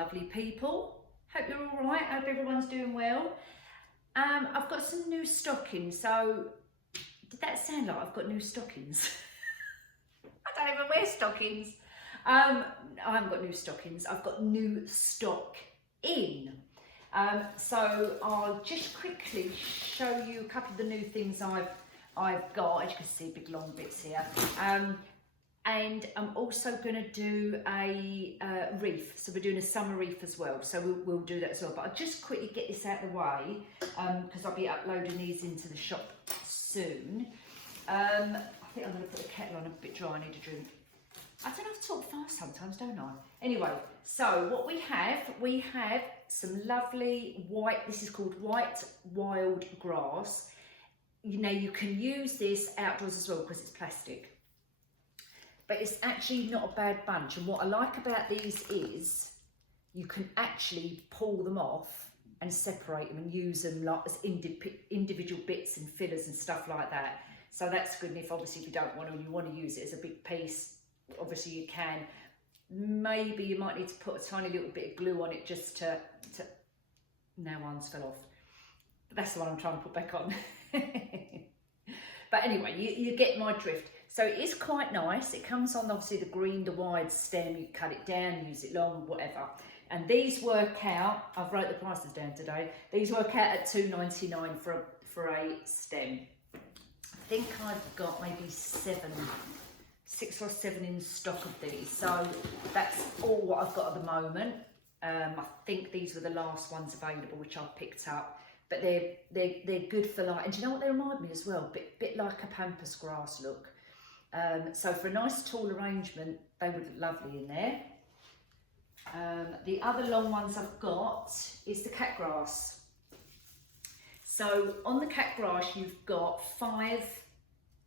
lovely people. Hope you're all right. Hope everyone's doing well. I've got some new stockings. So, did that sound like I've got new stockings? I don't even wear stockings. I haven't got new stockings. I've got new stock in. So I'll just quickly show you a couple of the new things I've got. As you can see, big long bits here. And I'm also going to do a wreath, so we're doing a summer wreath as well, so we'll do that as well. But I'll just quickly get this out of the way because I'll be uploading these into the shop soon. I think I'm going to put the kettle on a bit dry. I need a drink. I don't know, I talk fast sometimes, don't I? Anyway, so what we have some lovely white, this is called white wild grass. You know, you can use this outdoors as well because it's plastic. But it's actually not a bad bunch. And what I like about these is you can actually pull them off and separate them and use them like as individual bits and fillers and stuff like that. So that's good. And if obviously if you don't want to, you want to use it as a big piece, obviously you can. Maybe you might need to put a tiny little bit of glue on it just to now one's fell off. But that's the one I'm trying to put back on. But anyway, you get my drift. So it is quite nice. It comes on obviously the green, the wide stem. You cut it down, use it long, whatever. And these work out, I've wrote the prices down today. These work out at $2.99 for a stem. I think I've got maybe 6 or 7 in stock of these. So that's all what I've got at the moment. I think these were the last ones available, which I picked up. But they're good for like, and do you know what they remind me as well? Bit like a pampas grass look. So for a nice tall arrangement, they would look lovely in there. The other long ones I've got is the cat grass. So on the cat grass, you've got 5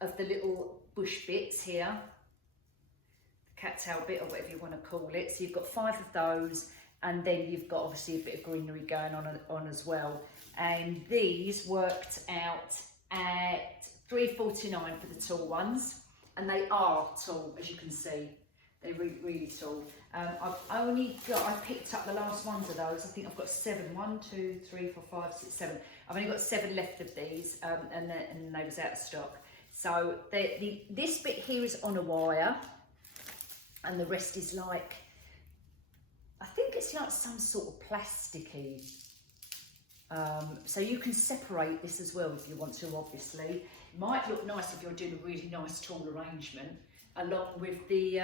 of the little bush bits here, the cattail bit or whatever you want to call it. So you've got 5 of those, and then you've got obviously a bit of greenery going on as well. And these worked out at $3.49 for the tall ones. And they are tall, as you can see. They're really, really tall. I picked up the last ones of those. I think I've got 7. 1, 2, 3, 4, 5, 6, 7. I've only got 7 left of these, and they was out of stock. So this bit here is on a wire, and the rest is like, I think it's like some sort of plasticky. So you can separate this as well if you want to, obviously. Might look nice if you're doing a really nice tall arrangement, along with the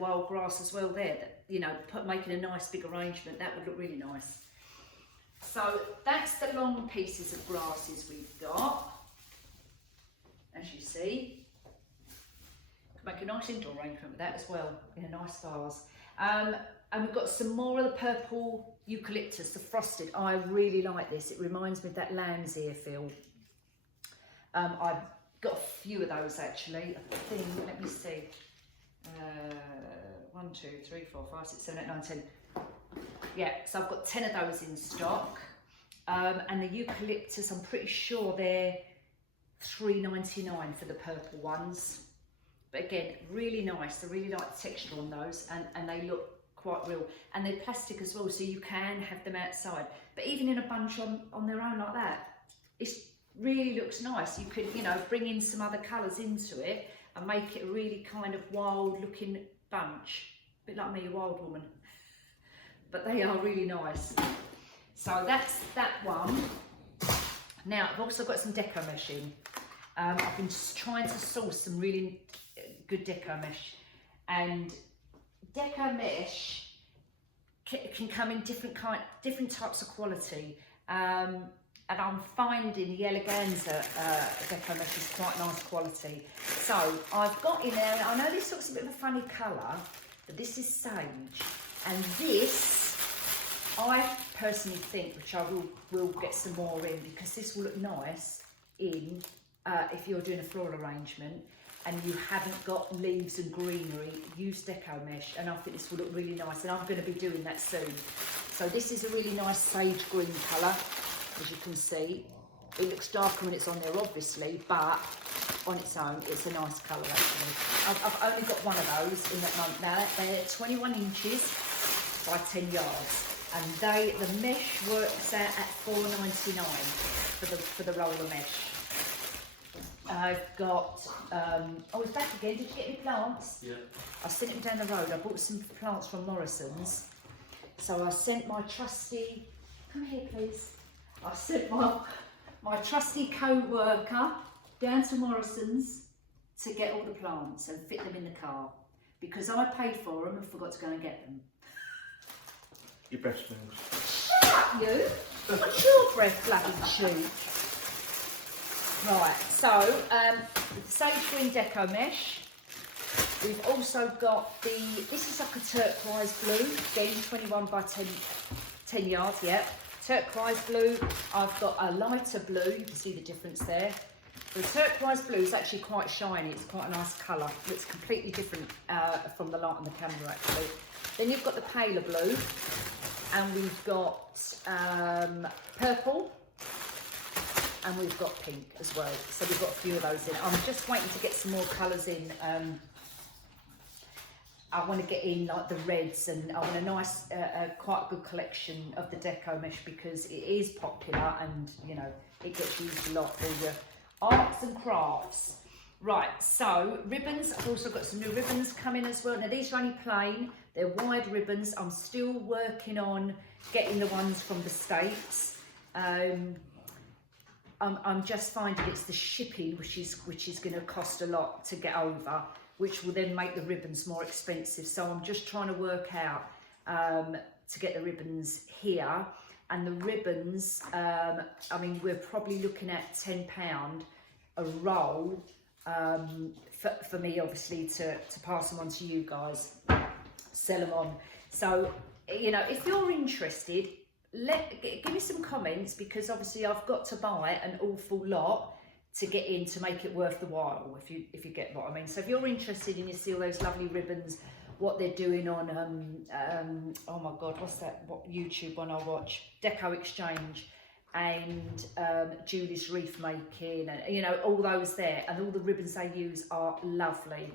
wild grass as well there. That, you know, making a nice big arrangement, that would look really nice. So that's the long pieces of grasses we've got. As you see, make a nice indoor arrangement with that as well, in a nice vase. And we've got some more of the purple eucalyptus, the frosted. I really like this. It reminds me of that lamb's ear feel. I've got a few of those actually. I think, let me see. 1, 2, 3, 4, 5, 6, 7, 8, 9, 10. Yeah, so I've got 10 of those in stock. And the eucalyptus, I'm pretty sure they're $3.99 for the purple ones. But again, really nice. I really like the texture on those, and they look quite real. And they're plastic as well, so you can have them outside. But even in a bunch on their own like that, it really looks nice. You could, you know, bring in some other colours into it and make it a really kind of wild looking bunch. A bit like me, a wild woman. But they are really nice. So that's that one. Now, I've also got some deco mesh in. I've been just trying to source some really good deco mesh, and deco mesh can come in different types of quality, and I'm finding the eleganza deco mesh is quite nice quality. So I've got in there, I know this looks a bit of a funny colour, but this is sage, and this I personally think, which I will get some more in, because this will look nice in if you're doing a floral arrangement and you haven't got leaves and greenery, use deco mesh, and I think this will look really nice, and I'm going to be doing that soon. So this is a really nice sage green colour, as you can see. It looks darker when it's on there, obviously, but on its own, it's a nice colour actually. I've only got one of those in that month now. They're 21 inches. by 10 yards. And the mesh works out at $4.99 for the roller mesh. I've got, oh, it's back again. Did you get any plants? Yeah. I sent them down the road. I bought some plants from Morrison's. So I sent my trusty, come here please. I sent my trusty co-worker down to Morrison's to get all the plants and fit them in the car. Because I paid for them and forgot to go and get them. Your breath smells. Shut up, you! What's your breath bloody cheek? Right, so sage green deco mesh. We've also got this is like a turquoise blue, again 21 by 10 yards, yeah. Turquoise blue. I've got a lighter blue, you can see the difference there. The turquoise blue is actually quite shiny, it's quite a nice colour. It's completely different from the light on the camera actually. Then you've got the paler blue, and we've got purple, and we've got pink as well. So we've got a few of those in. I'm just waiting to get some more colours in. I want to get in like the reds, and I want a nice, quite a good collection of the deco mesh because it is popular and you know it gets used a lot for your arts and crafts. Right, so ribbons. I've also got some new ribbons coming as well. Now these are only plain. They're wide ribbons. I'm still working on getting the ones from the States. I'm just finding it's the shipping which is going to cost a lot to get over, which will then make the ribbons more expensive. So I'm just trying to work out to get the ribbons here. And the ribbons, I mean, we're probably looking at £10 a roll for me, obviously, to pass them on to you guys, sell them on. So, you know, if you're interested, give me some comments, because obviously I've got to buy an awful lot to get in to make it worth the while, if you get what I mean. So if you're interested and you see all those lovely ribbons, what they're doing on oh my god, what's that, what YouTube one I watch, Deco Exchange, and Julie's Wreath making, and you know, all those there, and all the ribbons they use are lovely,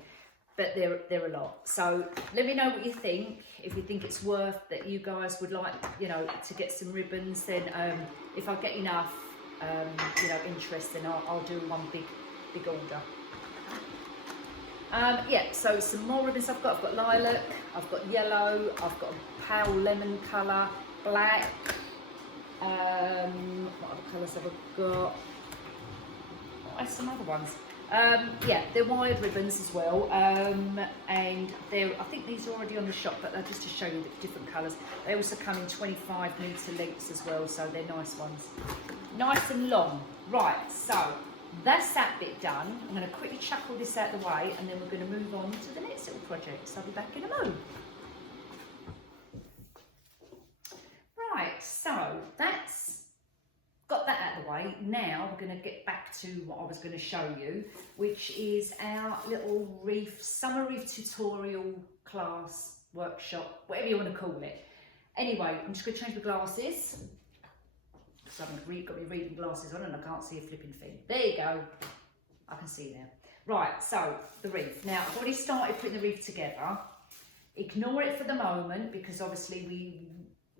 but they're a lot. So let me know what you think. If you think it's worth that, you guys would like, you know, to get some ribbons, then if I get enough you know, interest, then I'll do one big order. Yeah, so some more ribbons I've got lilac, I've got yellow, I've got a pale lemon colour, black, what other colours have I got? Oh, some other ones. Yeah, they're wide ribbons as well, and I think these are already on the shop, but just to show you the different colours. They also come in 25 metre lengths as well, so they're nice ones. Nice and long. Right, so that's that bit done. I'm going to quickly chuck all this out of the way, and then we're going to move on to the next little project. So I'll be back in a moment. Right, so that's got that out of the way. Now we're going to get back to what I was going to show you, which is our little Wreath, summer Wreath tutorial class, workshop, whatever you want to call it. Anyway, I'm just going to change my glasses. So I've got my reading glasses on and I can't see a flipping thing. There you go. I can see now. Right, so the wreath. Now I've already started putting the wreath together. Ignore it for the moment, because obviously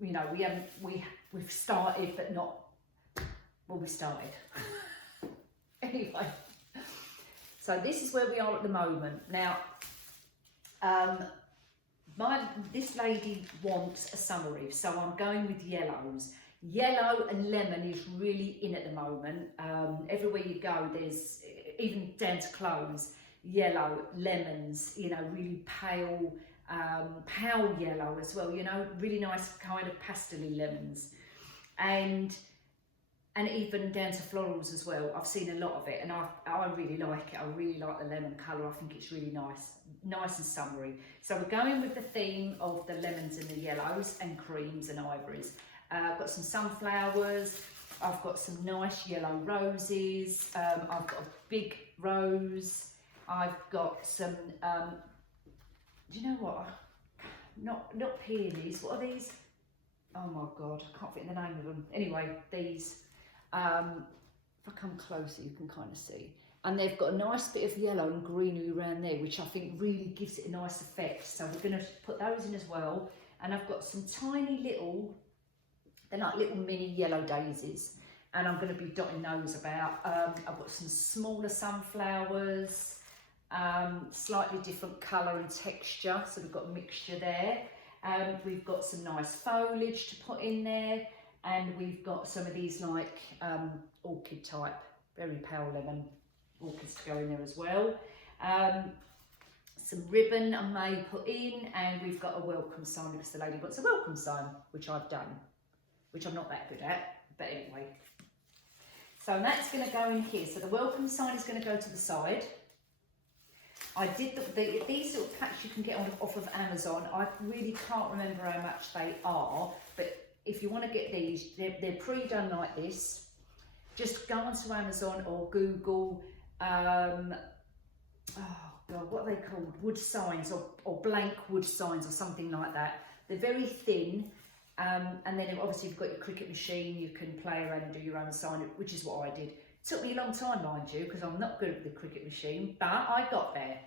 we've started, but not, well, we started. Anyway, so this is where we are at the moment. Now, this lady wants a summer wreath, so I'm going with yellows. Yellow and lemon is really in at the moment. Everywhere you go, there's, even down to clothes, yellow, lemons, you know, really pale yellow as well, you know, really nice kind of pastel-y lemons. And even down to florals as well. I've seen a lot of it, and I really like it. I really like the lemon colour. I think it's really nice and summery. So we're going with the theme of the lemons and the yellows and creams and ivories. I've got some sunflowers, I've got some nice yellow roses, I've got a big rose, I've got some, do you know what, not peonies, what are these? Oh my god, I can't think of the name of them. Anyway, these, if I come closer you can kind of see. And they've got a nice bit of yellow and greenery around there, which I think really gives it a nice effect. So we're going to put those in as well. and I've got some tiny little, they're like little mini yellow daisies, and I'm going to be dotting those about. I've got some smaller sunflowers, slightly different colour and texture, so we've got a mixture there. We've got some nice foliage to put in there, and we've got some of these like orchid type, very pale lemon orchids to go in there as well. Some ribbon I may put in, and we've got a welcome sign because the lady wants a welcome sign, which I've done, which I'm not that good at, but anyway. So that's going to go in here. So the welcome sign is going to go to the side. I did these little packs you can get off of Amazon. I really can't remember how much they are, but if you want to get these, they're pre-done like this. Just go onto Amazon or Google, oh God, what are they called? Wood signs or blank wood signs or something like that. They're very thin, and then obviously you've got your Cricut machine, you can play around and do your own sign, which is what I did. It took me a long time, mind you, because I'm not good at the Cricut machine, but I got there,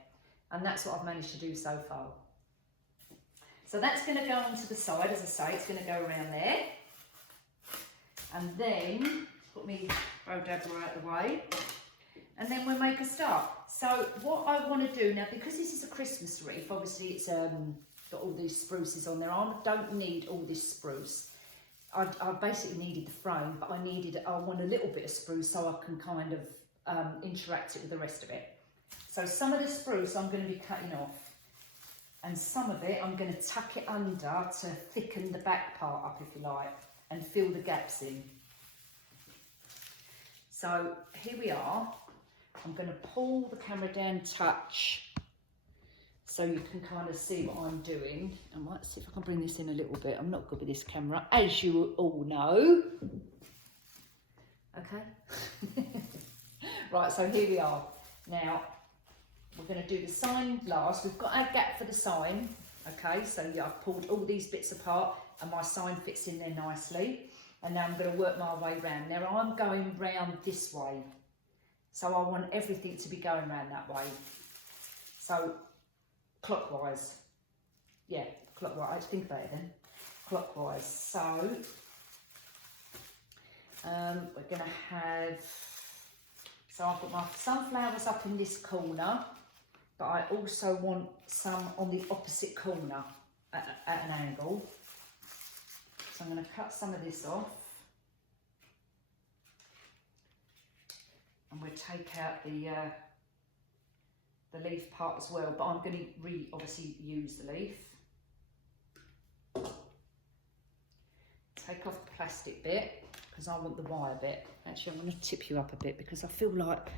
and that's what I've managed to do so far. So that's going to go onto the side, as I say, it's going to go around there, and then put me bow dabber out of the way, and then we'll make a start. So what I want to do now, because this is a Christmas wreath, obviously it's got all these spruces on there. I don't need all this spruce. I basically needed the frame, but I want a little bit of spruce so I can kind of interact it with the rest of it. So some of the spruce I'm going to be cutting off, and some of it I'm going to tuck it under to thicken the back part up, if you like, and fill the gaps in. So here we are. I'm going to pull the camera down a touch so you can kind of see what I'm doing. I might see if I can bring this in a little bit. I'm not good with this camera, as you all know. Okay. Right, so here we are. Now, we're going to do the sign last. We've got our gap for the sign. Okay, so yeah, I've pulled all these bits apart and my sign fits in there nicely. And now I'm going to work my way round. Now I'm going round this way. So I want everything to be going round that way. So clockwise. Yeah, clockwise. Think about it then. Clockwise. So we're going to have, so I've got my sunflowers up in this corner, but I also want some on the opposite corner at an angle. So I'm going to cut some of this off. And we'll take out the leaf part as well, but I'm going to obviously use the leaf. Take off the plastic bit because I want the wire bit. Actually, I'm going to tip you up a bit because I feel like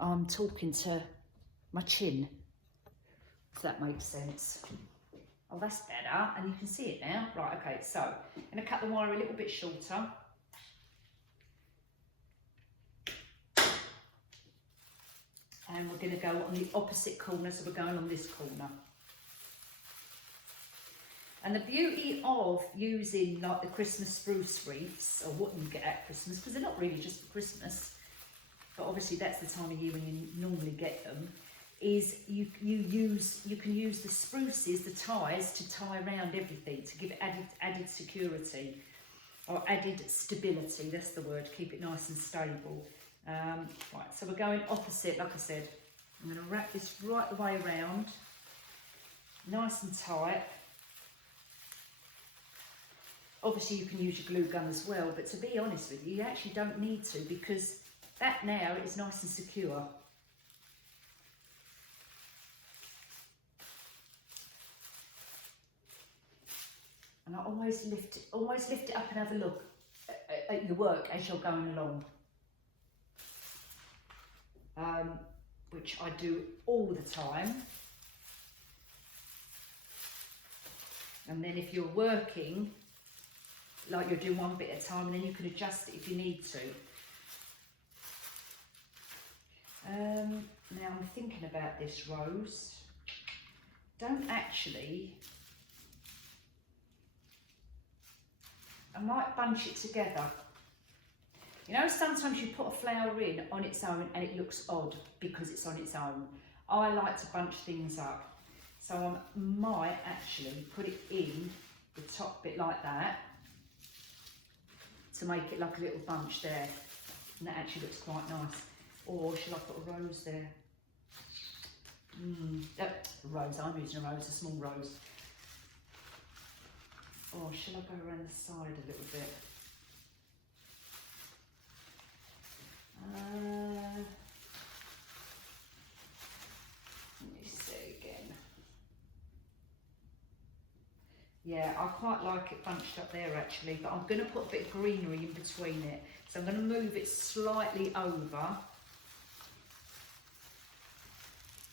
I'm talking to my chin, if that makes sense. Oh, that's better, and you can see it now. Right, okay, so I'm going to cut the wire a little bit shorter. And we're going to go on the opposite corner, so we're going on this corner. And the beauty of using like the Christmas spruce wreaths, or what you get at Christmas, because they're not really just for Christmas, but obviously that's the time of year when you normally get them, is you can use the spruces, the ties, to tie around everything to give added security or added stability. That's the word. Keep it nice and stable. Right, so we're going opposite, like I said. I'm going to wrap this right the way around, nice and tight. Obviously you can use your glue gun as well, but to be honest with you, you actually don't need to, because that now is nice and secure. And I always lift it up and have a look at your work as you're going along. Which I do all the time. And then if you're working, like you'll do one bit at a time, and then you can adjust it if you need to. Now I'm thinking about this, Rose. Don't actually, I might bunch it together. You know, sometimes you put a flower in on its own and it looks odd because it's on its own. I like to bunch things up. So I might actually put it in the top bit like that to make it like a little bunch there. And that actually looks quite nice. Or should I put a rose there? Yep, a rose, I'm using a rose, a small rose. Or shall I go around the side a little bit? Let me see again. Yeah, I quite like it bunched up there actually, but I'm going to put a bit of greenery in between it. So I'm going to move it slightly over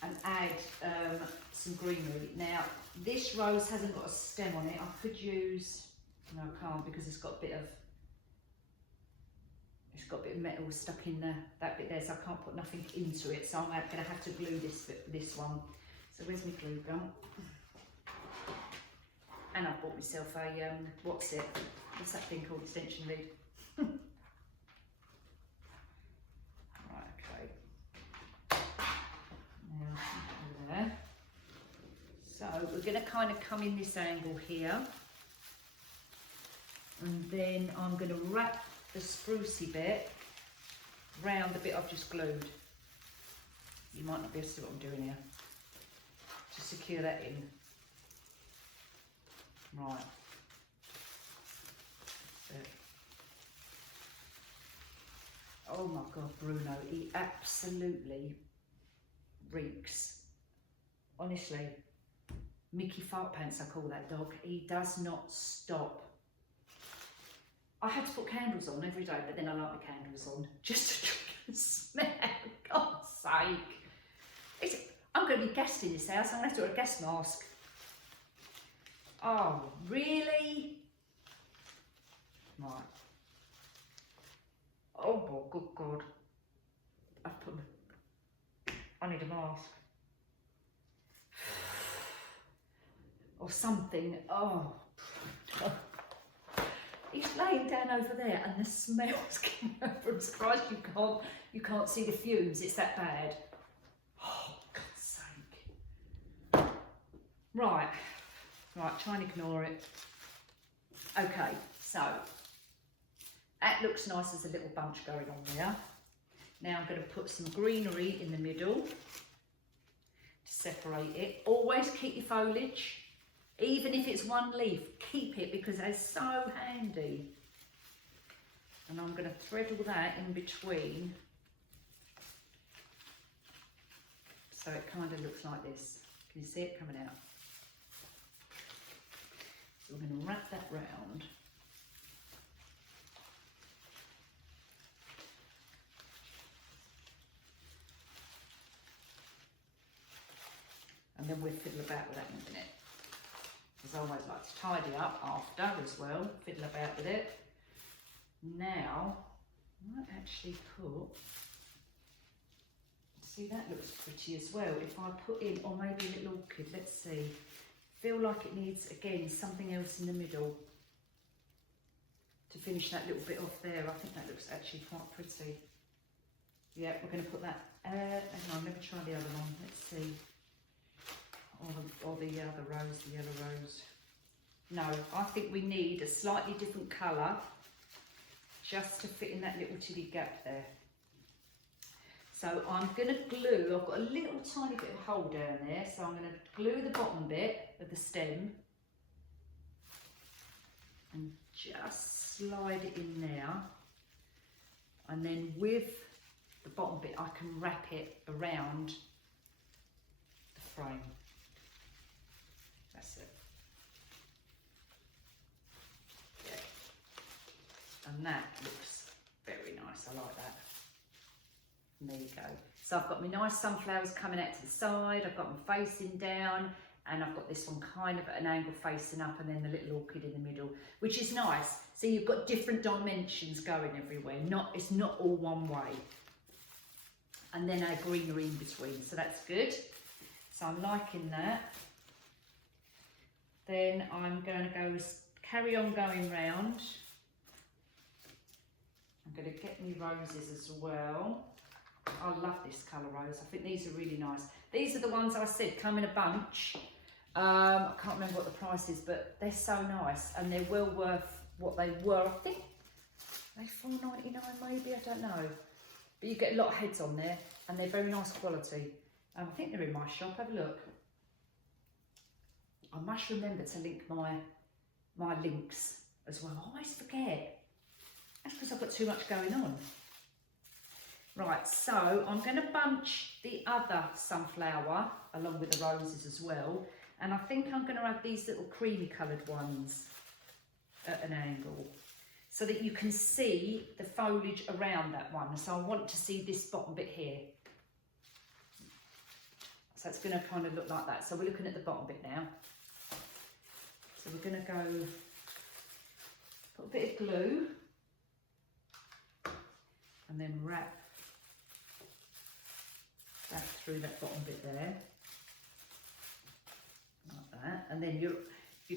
and add some greenery. Now, this rose hasn't got a stem on it. I could use, no I can't because it's got a bit of metal stuck in there, that bit there, so I can't put nothing into it. So I'm going to have to glue this one. So where's my glue gun? And I've bought myself a, what's that thing called, extension lead. Right, okay. Now, over there. So we're going to kind of come in this angle here. And then I'm going to wrap the sprucey bit round the bit I've just glued. You might not be able to see what I'm doing here. To secure that in. Right. Oh my God, Bruno, he absolutely reeks. Honestly, Mickey Fart Pants, I call that dog. He does not stop. I had to put candles on every day, but then I like the candles on just to try and smell. God's sake. I'm going to be guest in this house. I'm going to have to wear a guest mask. Oh, really? Right. Oh, good God. I need a mask. Or something. Oh. He's laying down over there and the smell's coming over. I'm surprised you can't see the fumes. It's that bad. Oh, God's sake. Right, try and ignore it. Okay, so that looks nice as a little bunch going on there. Now I'm going to put some greenery in the middle to separate it. Always keep your foliage. Even if it's one leaf, keep it because it's so handy. And I'm going to thread all that in between. So it kind of looks like this. Can you see it coming out? So we're going to wrap that round. And then we'll fiddle about with that in a minute. Because I always like to tidy up after as well, fiddle about with it. Now, I might actually put, see that looks pretty as well. If I put in, or maybe a little orchid, let's see. Feel like it needs, again, something else in the middle to finish that little bit off there. I think that looks actually quite pretty. Yeah, we're going to put that, hang on, let me try the other one, let's see. Or the other rose, the yellow rose. No, I think we need a slightly different colour just to fit in that little titty gap there. So I'm going to glue, I've got a little tiny bit of hole down there, so I'm going to glue the bottom bit of the stem and just slide it in there. And then with the bottom bit, I can wrap it around the frame. That's it. Yeah. And that looks very nice. I like that. And there you go. So I've got my nice sunflowers coming out to the side. I've got them facing down, and I've got this one kind of at an angle facing up, and then the little orchid in the middle, which is nice. So you've got different dimensions going everywhere. It's not all one way. And then our greenery in between. So that's good. So I'm liking that. Then I'm going to carry on going round. I'm going to get me roses as well. I love this colour rose. I think these are really nice. These are the ones I said come in a bunch. I can't remember what the price is, but they're so nice and they're well worth what they were. I think they're £4.99 maybe, I don't know. But you get a lot of heads on there and they're very nice quality. I think they're in my shop, have a look. I must remember to link my links as well. I always forget. That's because I've got too much going on. Right, so I'm going to bunch the other sunflower along with the roses as well. And I think I'm going to add these little creamy coloured ones at an angle so that you can see the foliage around that one. So I want to see this bottom bit here. So it's going to kind of look like that. So we're looking at the bottom bit now. So we're going to go, put a bit of glue and then wrap that through that bottom bit there. Like that. And then you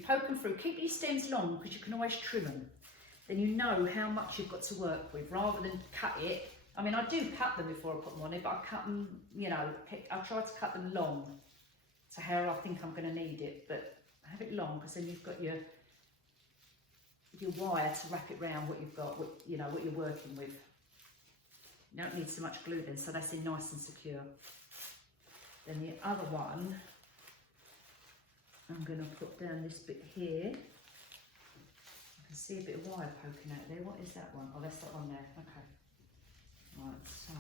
poke them through. Keep your stems long because you can always trim them. Then you know how much you've got to work with rather than cut it. I mean, I do cut them before I put them on it, but I cut them, you know, I try to cut them long to how I think I'm going to need it. But have it long because then you've got your wire to wrap it round what you've got, what you're working with. You don't need so much glue then, so that's in nice and secure. Then the other one, I'm going to put down this bit here. I can see a bit of wire poking out there. What is that one? Oh, that's that one there. Okay. Right, so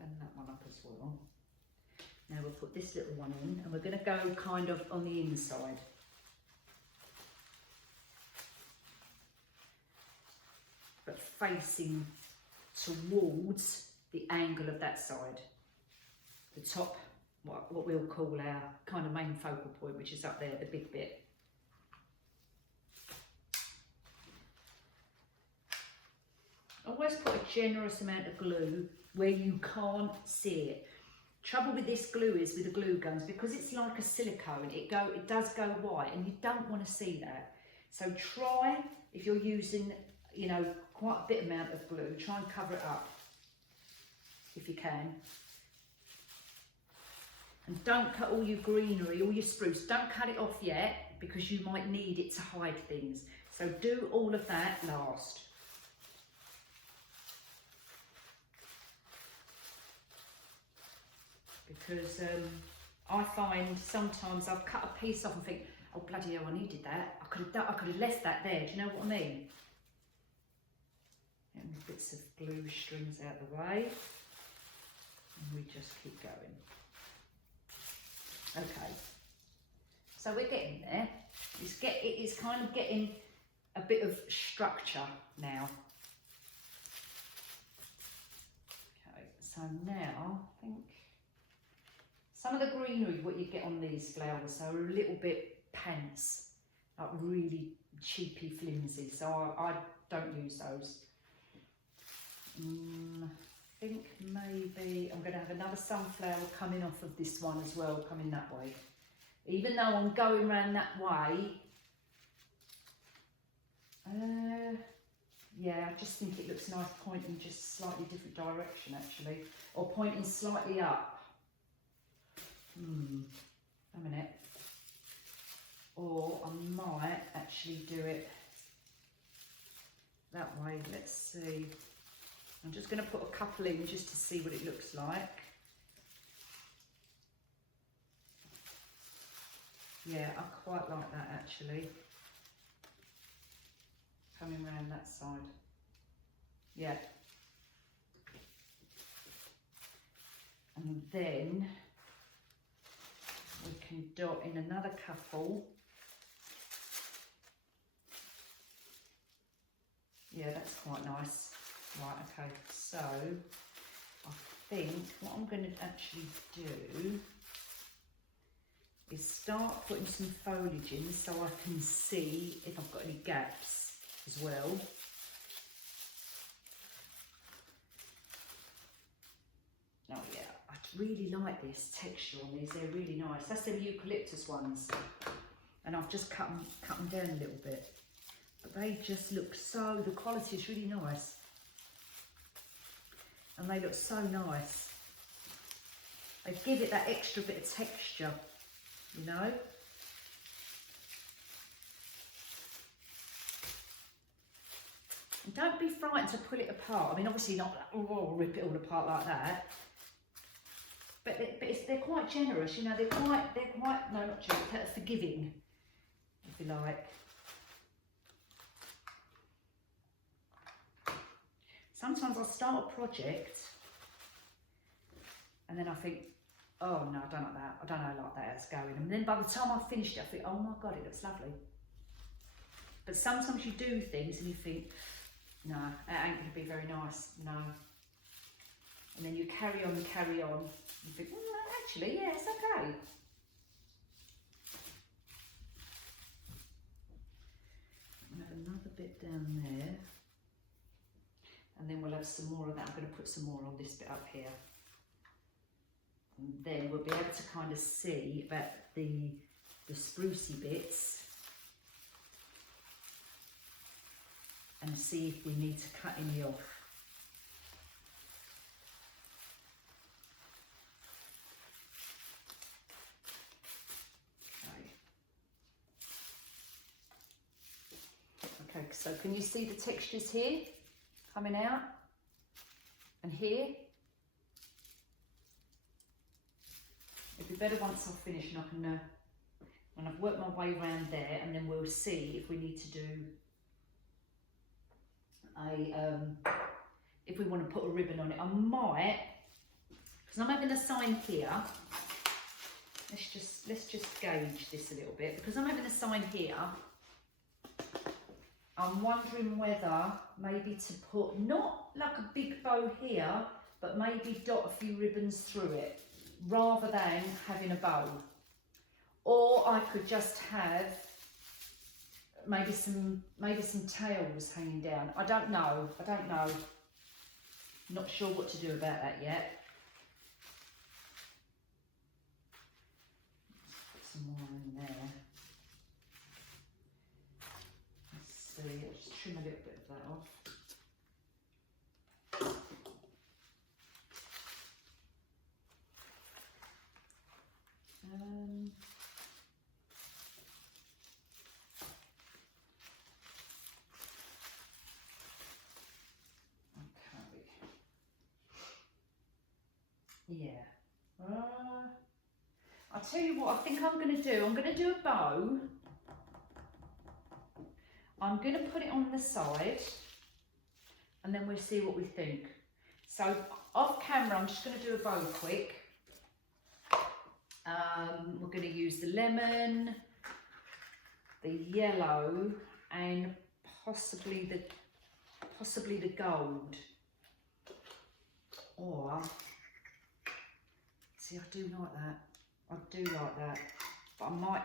and that one up as well. Now we'll put this little one in and we're going to go kind of on the inside. But facing towards the angle of that side. The top, what we'll call our kind of main focal point, which is up there, the big bit. Always put a generous amount of glue where you can't see it. Trouble with this glue is with the glue guns, because it's like a silicone, it does go white and you don't want to see that. So try, if you're using, you know, quite a bit amount of glue, try and cover it up if you can. And don't cut all your greenery, all your spruce, don't cut it off yet because you might need it to hide things. So do all of that last. Because I find sometimes I've cut a piece off and think, oh bloody hell, I needed that. I could have left that there. Do you know what I mean? And bits of glue strings out the way, and we just keep going. Okay, so we're getting there. It's kind of getting a bit of structure now. Okay, so now I think some of the greenery, what you get on these flowers, are a little bit pants, like really cheapy, flimsy. So I don't use those. I think maybe I'm going to have another sunflower coming off of this one as well, coming that way. Even though I'm going round that way, yeah, I just think it looks nice pointing just slightly different direction actually, or pointing slightly up. A minute. Or I might actually do it that way. Let's see. I'm just going to put a couple in just to see what it looks like. Yeah, I quite like that actually. Coming around that side. Yeah. And then we can dot in another couple. Yeah, that's quite nice. Right, okay, so I think what I'm going to actually do is start putting some foliage in so I can see if I've got any gaps as well. Oh yeah, I really like this texture on these, they're really nice. That's the eucalyptus ones, and I've just cut them down a little bit. But but they just look so, the quality is really nice. And they look so nice. They give it that extra bit of texture, you know. And don't be frightened to pull it apart. I mean, obviously not, oh, rip it all apart like that. But they're quite generous, you know. They're quite, no, not generous, forgiving, if you like. Sometimes I'll start a project and then I think, oh no, I don't like that. I don't know like that, it's going. And then by the time I've finished it, I think, oh my God, it looks lovely. But sometimes you do things and you think, no, that ain't going to be very nice, no. And then you carry on and carry on. And you think, actually, yeah, it's okay. I'll have another bit down there. And then we'll have some more of that. I'm going to put some more on this bit up here. And then we'll be able to kind of see about the sprucey bits. And see if we need to cut any off. Okay, so can you see the textures here coming out? And here? It'd be better once I've finished and I can, when I've worked my way around there, and then we'll see if we need to do if we want to put a ribbon on it. I might, because I'm having a sign here. Let's just gauge this a little bit, because I'm having a sign here. I'm wondering whether maybe to put not like a big bow here, but maybe dot a few ribbons through it rather than having a bow. Or I could just have maybe some tails hanging down. I don't know. Not sure what to do about that yet. Let's put some more in there. Let's see, I'll just trim a little bit of that off. Yeah. I'll tell you what I think I'm going to do. I'm going to do a bow. I'm going to put it on the side and then we'll see what we think. So off camera, I'm just going to do a bow quick. We're going to use the lemon, the yellow, and possibly the gold. Or, see, I do like that. I do like that. But I might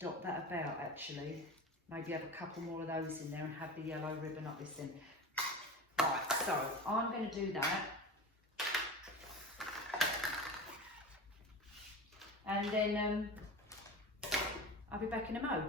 dot that about actually. Maybe have a couple more of those in there and have the yellow ribbon up this end. Right, so I'm going to do that. And then I'll be back in a mo.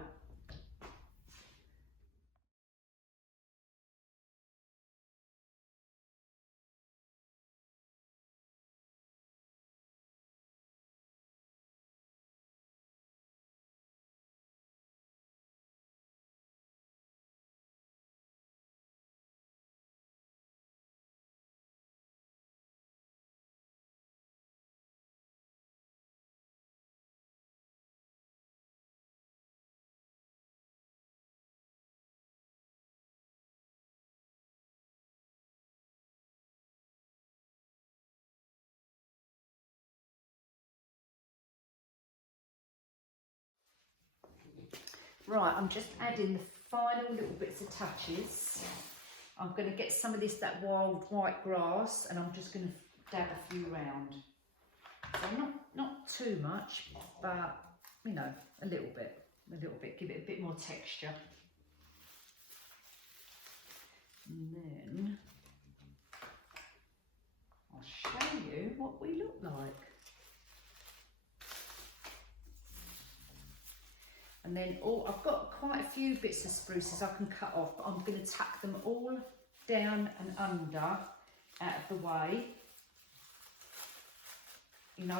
Right, I'm just adding the final little bits of touches. I'm going to get some of that wild white grass and I'm just going to dab a few round. So not too much, but you know, a little bit, give it a bit more texture. And then I'll show you what we look like. And then I've got quite a few bits of spruces I can cut off, but I'm going to tuck them all down and under, out of the way. You know,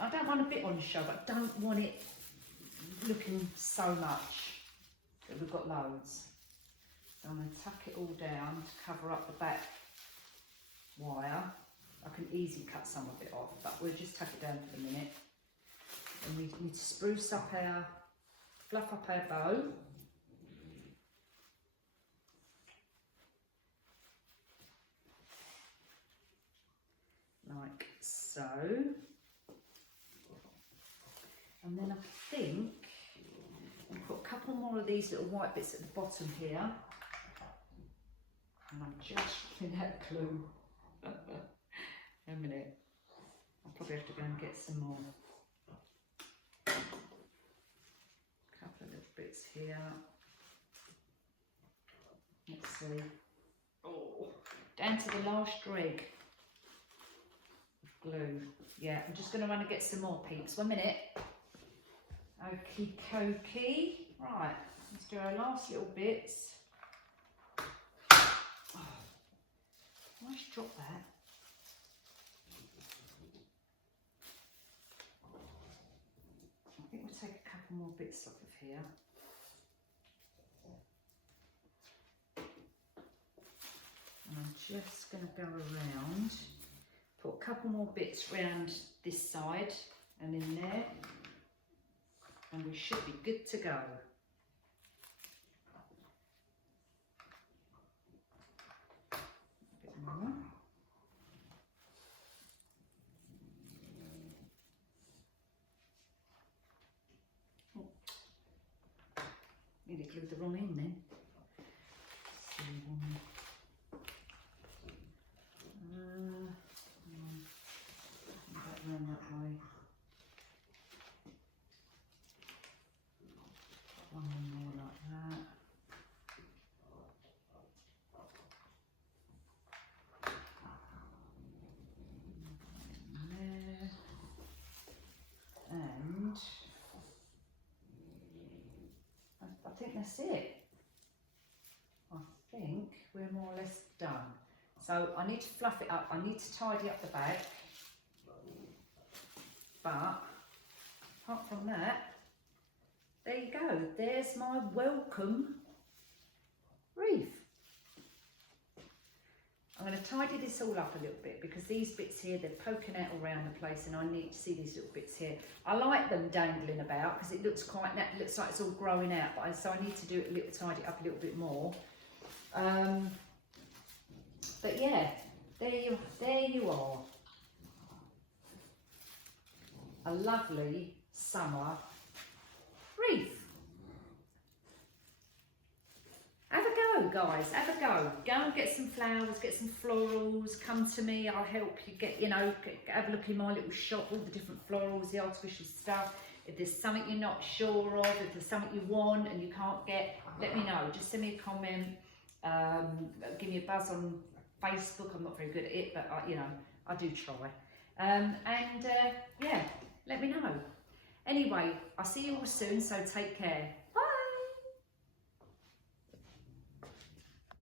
I don't want a bit on the show, but I don't want it looking so much that we've got loads. So I'm going to tuck it all down to cover up the back wire. I can easily cut some of it off, but we'll just tuck it down for a minute. And we need to spruce up fluff up our bow. Like so. And then I think I'll put a couple more of these little white bits at the bottom here. And I'm just getting that glue. A minute. I'll probably have to go and get some more. A couple of little bits here. Let's see. Oh, down to the last reg of glue. Yeah, I'm just going to run and get some more peeps. 1 minute. Okie dokie. Right, let's do our last little bits. Oh, I just dropped that. I think we'll take a couple more bits off of here. And I'm just going to go around, put a couple more bits round this side and in there, and we should be good to go. A bit more. Nearly glued the wrong end then. So, back round that way. One more like that. There. And I think that's it. I think we're more or less done. So I need to fluff it up. I need to tidy up the back. But apart from that, there you go. There's my welcome wreath. I'm going to tidy this all up a little bit because these bits here, they're poking out all around the place and I need to see these little bits here. I like them dangling about because it looks quite, it looks like it's all growing out, but so I need to do it a little, tidy it up a little bit more. But yeah, there you are. A lovely summer wreath. Have a go, guys, have a go. Go and get some flowers, get some florals, come to me, I'll help you get, you know, have a look in my little shop, all the different florals, the artificial stuff. If there's something you're not sure of, if there's something you want and you can't get, let me know. Just send me a comment, give me a buzz on Facebook. I'm not very good at it, but you know, I do try. Yeah, let me know. Anyway, I'll see you all soon, so take care.